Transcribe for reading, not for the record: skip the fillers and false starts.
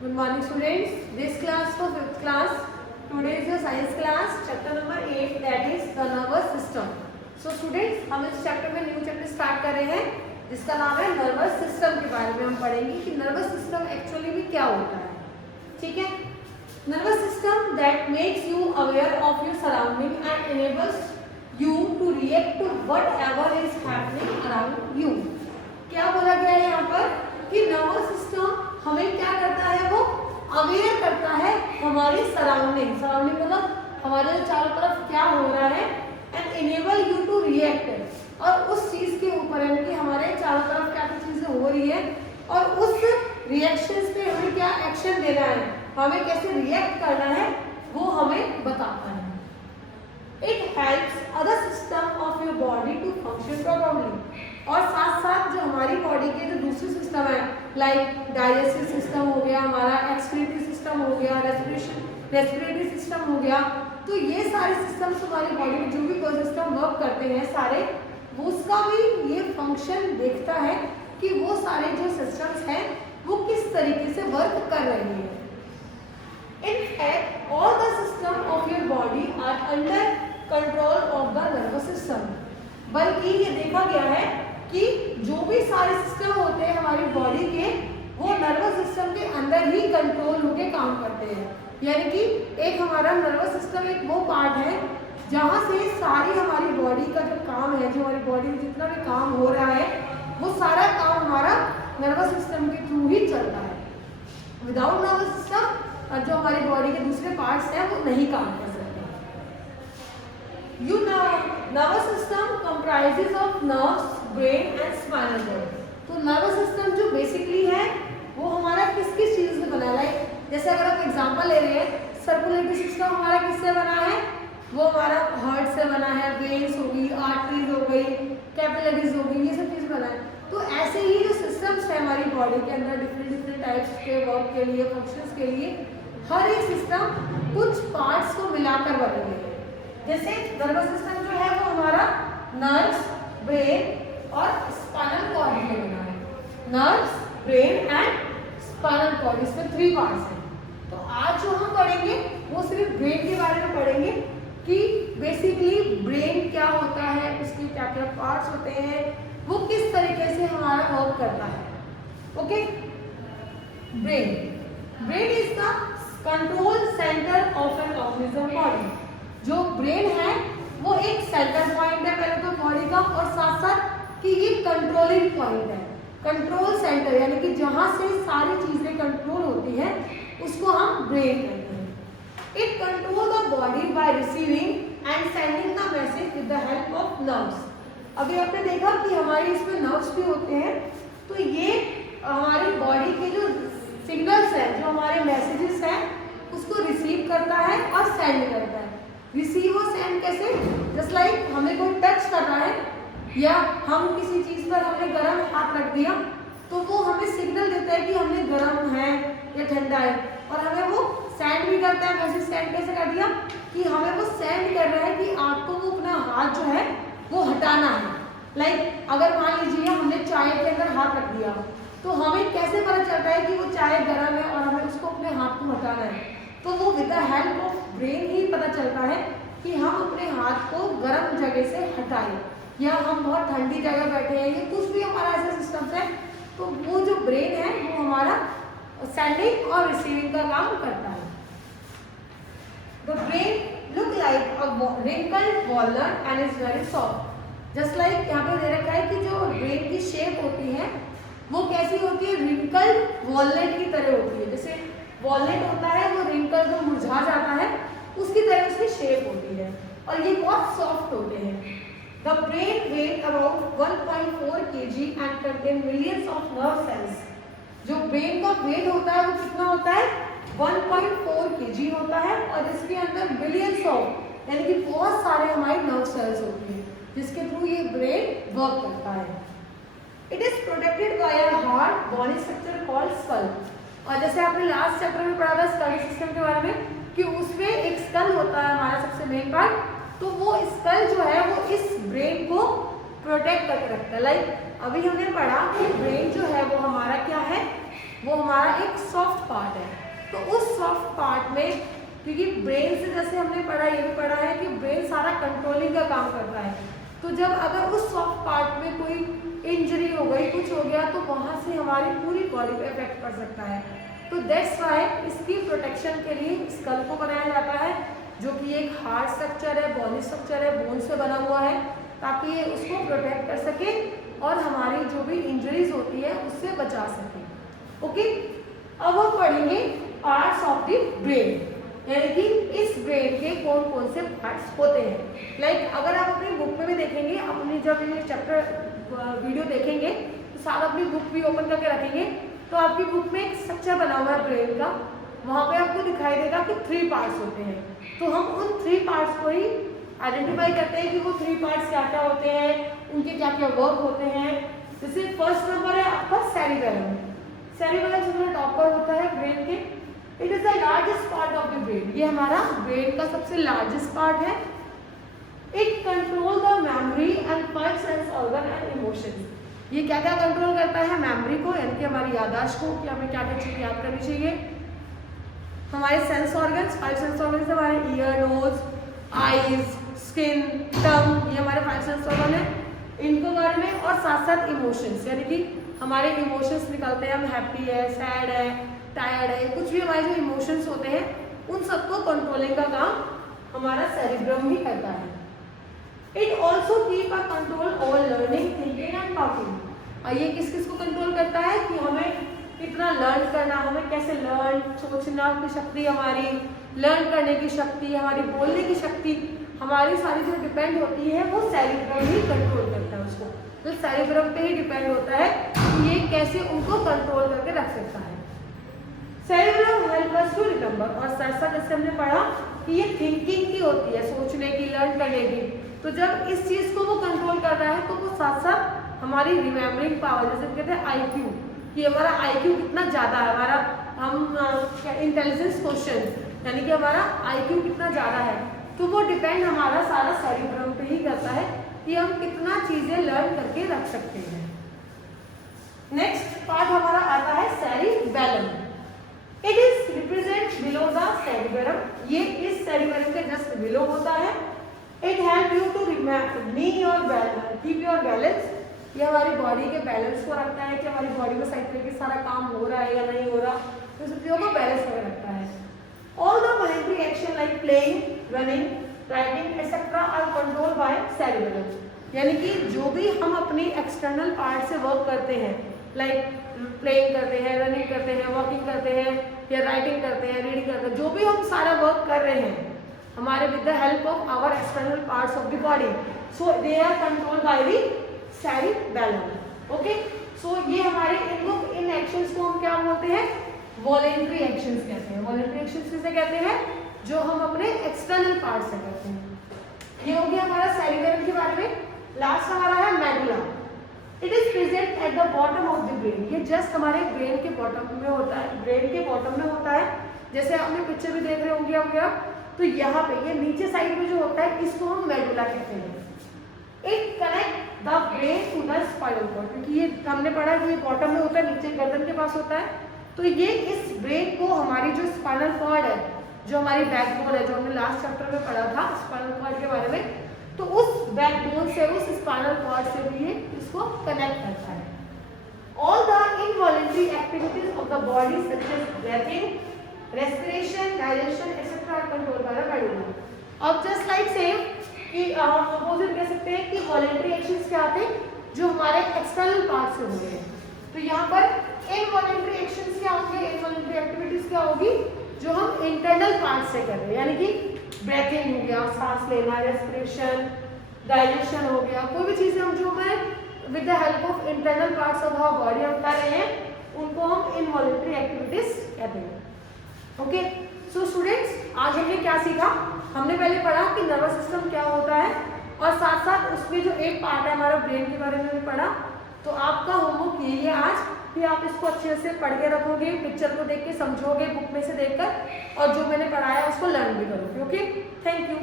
Good morning students. This class for 5th class. Today is your science class, chapter number 8, that is the nervous system. So students, हम इस chapter में new chapter start कर रहे हैं जिसका नाम है नर्वस सिस्टम के बारे में हम पढ़ेंगे कि नर्वस सिस्टम एक्चुअली भी क्या होता है. ठीक है. Nervous system that makes you aware of your surrounding and enables you to react to whatever is happening around you. क्या बोला गया है यहाँ पर कि नर्वस सिस्टम हमें क्या करता है, वो अवेयर करता है हमारी सराउंडिंग मतलब हमारे चारों तरफ क्या हो रहा है, and enable you to react, और उस चीज के ऊपर है कि हमारे चारों तरफ क्या क्या चीजें हो रही है और उस रिएक्शंस पे हमें क्या एक्शन देना है, हमें कैसे रिएक्ट करना है, वो हमें बताता है. It helps other system of your body to function properly. और साथ साथ जो हमारी बॉडी के जो दूसरे सिस्टम है, लाइक डाइजेस्टिव सिस्टम हो गया, हमारा एक्सक्रीटरी सिस्टम हो गया, रेस्पिरेटरी सिस्टम हो गया, तो ये सारे सिस्टम्स हमारी बॉडी में जो भी सिस्टम वर्क करते हैं सारे, उसका भी ये फंक्शन देखता है कि वो सारे जो सिस्टम्स हैं वो किस तरीके से वर्क कर रहे हैं. In fact, all the system of your body are under control of the nervous system. बल्कि ये देखा गया है कि जो भी सारे सिस्टम होते हैं हमारी बॉडी के, वो नर्वस सिस्टम के अंदर ही कंट्रोल होके काम करते हैं. यानी कि एक हमारा नर्वस सिस्टम एक वो पार्ट है जहाँ से सारी हमारी बॉडी का जो काम है, जो हमारी बॉडी में जितना भी काम हो रहा है, वो सारा काम हमारा नर्वस सिस्टम के थ्रू ही चलता है. विदाउट नर्वस सिस्टम जो हमारी बॉडी के दूसरे पार्ट्स हैं वो नहीं काम कर सकते. You know, nervous system comprises of nerves, brain and spinal cord. तो नर्वस सिस्टम जो बेसिकली है वो हमारा किस किस चीज से बना है. जैसे अगर आप एग्जांपल ले रहे हैं, सर्कुलेटरी सिस्टम हमारा किससे बना है, वो हमारा हार्ट से बना है, वेन्स होगी, आर्टरीज हो गई, कैपिलरीज होगी, ये सब चीज बना है. तो ऐसे ही जो सिस्टम्स है हमारी बॉडी के अंदर डिफरेंट टाइप्स के वर्क के लिए, फंक्शंस के लिए, हर एक सिस्टम कुछ पार्ट्स को मिलाकर बने हुए हैं. जैसे नर्वस सिस्टम जो है वो हमारा नर्व्स, ब्रेन और स्पाइनल कॉर्ड में बना है. Nerves, brain and spinal cord, इसमें 3 पार्ट्स हैं. तो आज जो हम पढ़ेंगे वो सिर्फ ब्रेन के बारे में पढ़ेंगे कि बेसिकली ब्रेन क्या होता है, उसके क्या क्या पार्ट्स होते हैं, वो किस तरीके से हमारा वर्क करता है. Okay. Brain is the control centre of an organism body. जो ब्रेन है वो एक सेंटर पॉइंट है पहले तो बॉडी का, और साथ साथ कि ये कंट्रोलिंग पॉइंट है. कंट्रोल सेंटर यानी कि जहां से सारी चीजें कंट्रोल होती हैं उसको हम ब्रेन कहते हैं. It control the body by receiving end sending the message with the help of nerves. अभी आपने देखा कि हमारे इसमें नर्व्स भी होते हैं, तो ये हमारी बॉडी के जो सिग्नल्स हैं, जो हमारे मैसेजेस हैं, उसको रिसीव करता है और सेंड करता है. रिसीव और सेंड कैसे, जस्ट लाइक हमें कोई टच कर रहा है या हम किसी चीज पर हमने गर्म हाथ रख दिया तो वो हमें सिग्नल देता है कि हमने गर्म है या ठंडा है, और हमें वो सेंड भी करता है. मैसेज सेंड कैसे कर दिया कि हमें वो सेंड कर रहा है कि आपको वो अपना हाथ जो है वो हटाना है. लाइक अगर मान लीजिए हमने चाय के अंदर हाथ रख दिया तो हमें कैसे पता चलता है कि वो चाय गर्म है और हमें उसको अपने हाथ को हटाना है. तो वो with the help of brain ही पता चलता है कि हम अपने हाथ को गर्म जगह से हटाएं, या हम बहुत ठंडी जगह बैठे हैं, या कुछ भी हमारा ऐसा सिस्टम है, तो वो जो ब्रेन है वो हमारा सेंडिंग और रिसीविंग का काम करता है. The brain look like a wrinkled walnut and is very soft. Just like यहाँ पे दे रखा है कि जो ब्रेन की शेप होती है वो कैसी होती है, रिंकल्ड वॉलनट की तरह होती है. जैसे वॉलनट होता है वो रिंकल जो मुरझा जाता है उसकी तरह उसकी शेप होती है, और ये बहुत सॉफ्ट होते हैं. The brain weight about 1.4 kg and contain millions of nerve cells. जो ब्रेन का वेट होता है वो कितना होता है, 1.4 kg होता है, और इसके अंदर मिलियंस ऑफ यानी कि बहुत सारे हमारे नर्व सेल्स होते हैं जिसके थ्रू ये ब्रेन वर्क करता है. It is protected by a hard body structure called skull. और जैसे आपने लास्ट चैप्टर में पढ़ा था स्कल सिस्टम के बारे में कि उसमें एक स्कल होता है हमारा सबसे मेन पार्ट, तो वो स्कल जो है वो इस ब्रेन को प्रोटेक्ट करके रखता है. लाइक अभी हमने पढ़ा कि ब्रेन जो है वो हमारा क्या है, वो हमारा एक सॉफ्ट पार्ट है। तो उस सॉफ्ट पार्ट में, क्योंकि ब्रेन से जैसे हमने पढ़ा, ये भी पढ़ा है कि ब्रेन सारा कंट्रोलिंग का काम करता है, तो जब अगर उस सॉफ्ट पार्ट में कोई इंजरी हो गई, कुछ हो गया, तो वहाँ से हमारी पूरी बॉडी पे इफेक्ट पड़ सकता है। तो दैट्स वाई इसकी प्रोटेक्शन के लिए स्कल को बनाया जाता है, जो कि एक हार्ड स्ट्रक्चर है, बॉडी स्ट्रक्चर है, बोन से बना हुआ है, ताकि ये उसको प्रोटेक्ट कर सके और हमारी जो भी इंजरीज होती है उससे बचा सके। ओके, अब हम पढ़ेंगे पार्ट्स ऑफ द ब्रेन, यानी कि इस ब्रेन के कौन कौन से पार्ट्स होते हैं। लाइक अगर आप अपनी बुक में भी देखेंगे, अपनी जब ये चैप्टर वीडियो देखेंगे तो सारा अपनी बुक भी ओपन करके रखेंगे, तो आपकी बुक में एक स्ट्रक्चर बना हुआ है ब्रेन का, वहाँ पे आपको दिखाई देगा कि 3 पार्ट्स होते हैं। तो हम उन 3 पार्ट्स को ही आइडेंटिफाई करते हैं कि वो 3 पार्ट्स क्या क्या होते हैं, उनके क्या क्या वर्क होते हैं। जैसे फर्स्ट नंबर है आपका सेरिबेलम। सेरिबेलम सबसे टॉप पर होता है ब्रेन के। It is the largest part of the brain, ये हमारा ब्रेन का सबसे लार्जेस्ट पार्ट है। It control the memory and 5 sense organ and emotions. ये क्या क्या कंट्रोल करता है? मेमोरी को, यानी कि हमारी याददाश्त को, कि हमें क्या क्या चीज़ याद करनी चाहिए। हमारे सेंस ऑर्गन्स, 5 सेंस ऑर्गन्स हमारे ईयर, नोज, आईज, स्किन, टंग, ये हमारे 5 सेंस ऑर्गन है, इनको बारे में। और साथ साथ इमोशंस, यानी कि हमारे इमोशंस निकलते हैं, हम हैप्पी है, सैड है, टायर्ड है, कुछ भी हमारे जो इमोशंस होते हैं उन सबको कंट्रोलिंग का काम हमारा सेरिब्रम ही करता है। It also keep a control over learning, thinking and talking. और ये किस किस को कंट्रोल करता है कि हमें कितना लर्न करना, हमें कैसे लर्न, सोचना की शक्ति, हमारी लर्न करने की शक्ति, हमारी बोलने की शक्ति, हमारी सारी जो डिपेंड होती है वो सेरिब्रम ही कंट्रोल करता है उसको। तो सेरिब्रम पे ही डिपेंड होता है कि ये कैसे उनको कंट्रोल करके रख सकता है। Cerebrum help us to remember, और साथ साथ जैसे हमने पढ़ा कि ये थिंकिंग की होती है, सोचने की, लर्न करने की। तो जब इस चीज़ को वो कंट्रोल कर रहा है तो वो साथ साथ हमारी रिमेम्बरिंग पावर, जैसे कहते हैं IQ, कि हमारा IQ कितना ज़्यादा है, हमारा हम इंटेलिजेंस क्वेश्चन, यानी कि हमारा IQ कितना ज़्यादा है, तो वो डिपेंड हमारा सारा सेरिब्रम पे ही करता है कि हम कितना चीज़ें लर्न करके रख सकते हैं। नेक्स्ट पार्ट हमारा आता है cerebellum. It is represent below the cerebellum, ये इस सेरिबेलम के जस्ट बिलो होता है। It help you to keep your balance, ये हमारी बॉडी के बैलेंस को रखता है कि हमारी बॉडी में सही तरीके से सारा काम हो रहा है या नहीं हो रहा, तो सब चीज़ों को बैलेंस करके रखता है। All the voluntary action like playing, running, writing etcetera are control by cerebellum, यानी कि जो भी हम अपनी एक्सटर्नल पार्ट से वर्क करते हैं, लाइक प्लेइंग करते हैं, रनिंग करते हैं, वॉकिंग करते हैं, या राइटिंग करते हैं, रीडिंग करते हैं, जो भी हम सारा वर्क कर रहे हैं हमारे with the help of our external parts of the body, so they are controlled by the cerebellum. Okay, so ये हमारे इन एक्शंस को हम क्या बोलते हैं? वॉलेंट्री एक्शंस कहते हैं। वॉलेंट्री एक्शंस किसे कहते हैं? जो हम अपने एक्सटर्नल पार्ट से करते हैं। ये हो गया हमारा सेरिबेलम के बारे में। लास्ट हमारा है medulla. It is present at the bottom of the brain, ये जस्ट हमारे ब्रेन के बॉटम में होता है, ब्रेन के बॉटम में होता है। जैसे आपने पिक्चर भी देख रहे होंगे आप क्या, तो यहाँ पे ये नीचे साइड में जो होता है इसको हम मेडुला कहते हैं। It connect the brain to the spinal cord, क्योंकि ये हमने पढ़ा कि ये बॉटम में होता है, नीचे गर्दन के पास होता है। तो ये इस ब्रेन को हमारी जो स्पाइनल कॉर्ड है, जो हमारी बैकबोन है, जो हमने लास्ट चैप्टर में पढ़ा था स्पाइनल कॉर्ड के बारे में, तो उस बैकबोन से, उस स्पाइनल कॉर्ड से भी ये इसको कनेक्ट करता है। All the involuntary activities of the body such as breathing, respiration, digestion etcetera are controlled by the medulla. अब जस्ट लाइक सेम कि हम अपोजिट कह सकते हैं कि वॉलंटरी एक्शंस क्या आते हैं जो हमारे एक्सटर्नल पार्ट से हो रहे हैं। तो यहाँ पर इनवॉलंटरी एक्शंस क्या होंगे, इनवॉलंटरी एक्टिविटीज क्या होगी जो हम इंटरनल पार्ट से कर रहे हैं, यानी कि ब्रेथिंग हो गया, सांस लेना, रेस्पिरेशन, डाइजेशन हो गया, कोई भी चीज़ें हम जो हमें with the help of internal parts of our body हम कर रहे हैं, उनको हम इनवॉलंटरी एक्टिविटीज कहते हैं। ओके, सो स्टूडेंट्स, आज हमने क्या सीखा? हमने पहले पढ़ा कि नर्वस सिस्टम क्या होता है, और साथ साथ उसमें जो एक पार्ट है हमारा ब्रेन के बारे में भी पढ़ा। तो आपका होमवर्क यही है आज कि आप इसको अच्छे से पढ़ के रखोगे, पिक्चर को देख के समझोगे बुक में से देखकर, और जो मैंने पढ़ाया उसको लर्न भी करोगे। Okay, thank you.